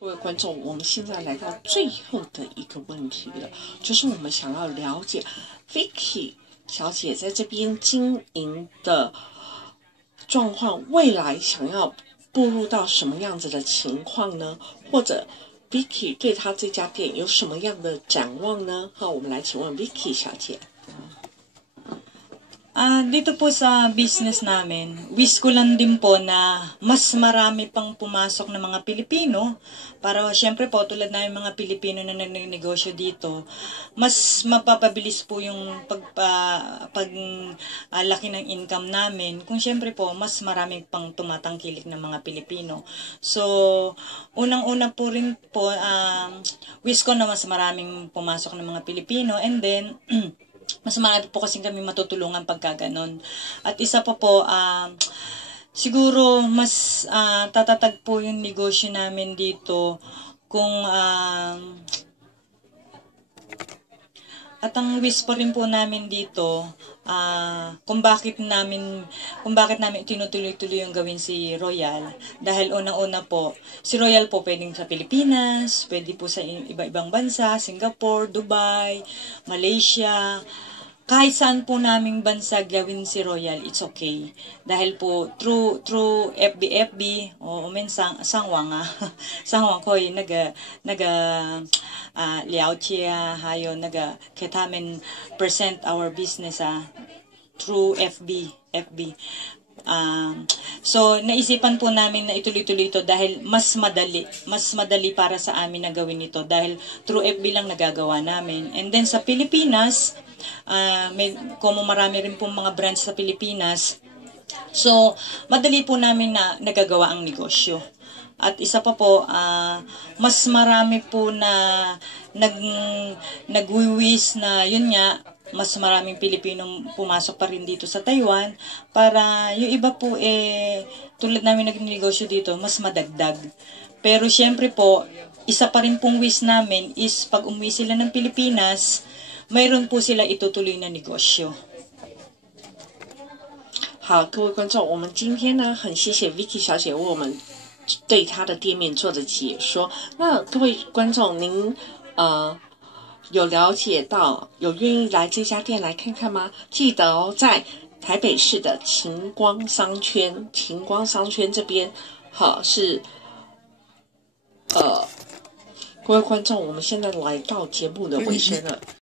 各位观众，我们现在来到最后的一个问题了，就是我们想要了解 Vicky 小姐在这边经营的状况，未来想要步入到什么样子的情况呢？或者 Vicky 对她这家店有什么样的展望呢？好，我们来请问 Vicky 小姐。Dito po sa business namin, wish ko lang din po na mas marami pang pumasok na mga Pilipino para syempre po tulad na yung mga Pilipino na nagnegosyo dito, mas mapapabilis po yung laki ng income namin kung syempre po mas marami pang tumatangkilik ng mga Pilipino. So, unang-una po rin po, wish ko na mas maraming pumasok ng mga Pilipino, and then mas marami po kasi kami matutulungan pagka ganon. At isa pa po, siguro mas tatatag po yung negosyo namin dito kung at ang wish pa rin po namin dito, kung bakit namin tinutuloy-tuloy yung gawin si Royal. Dahil unang-una po, si Royal po pwedeng sa Pilipinas, pwede po sa iba-ibang bansa, Singapore, Dubai, Malaysia. Kahit saan po naming bansa gawin si Royal, it's okay. Dahil po, through FB, o sangwang ko'y present our business through FB. So, naisipan po namin na ituloy-tuloy ito dahil mas madali para sa amin na gawin ito dahil through FB lang nagagawa namin. And then sa Pilipinas, marami rin pong mga branch sa Pilipinas, so madali po namin na nagagawa ang negosyo. At isa pa po, mas marami po na nagwiwis na yun nga, mas maraming Pilipinong pumasok pa rin dito sa Taiwan para yung iba po tulad namin nagnegosyo dito, mas madagdag. Pero syempre po, isa pa rin pong wish namin is pag umuwi sila ng Pilipinas, mayroon po sila itutuloy na negosyo。好，各位观众，我们今天呢，很谢谢 Vicky 小姐为我们对她的店面做的解说。那各位观众，您有了解到，有愿意来这家店来看看吗？记得哦，在台北市的晴光商圈这边，好是各位观众，我们现在来到节目的尾声了。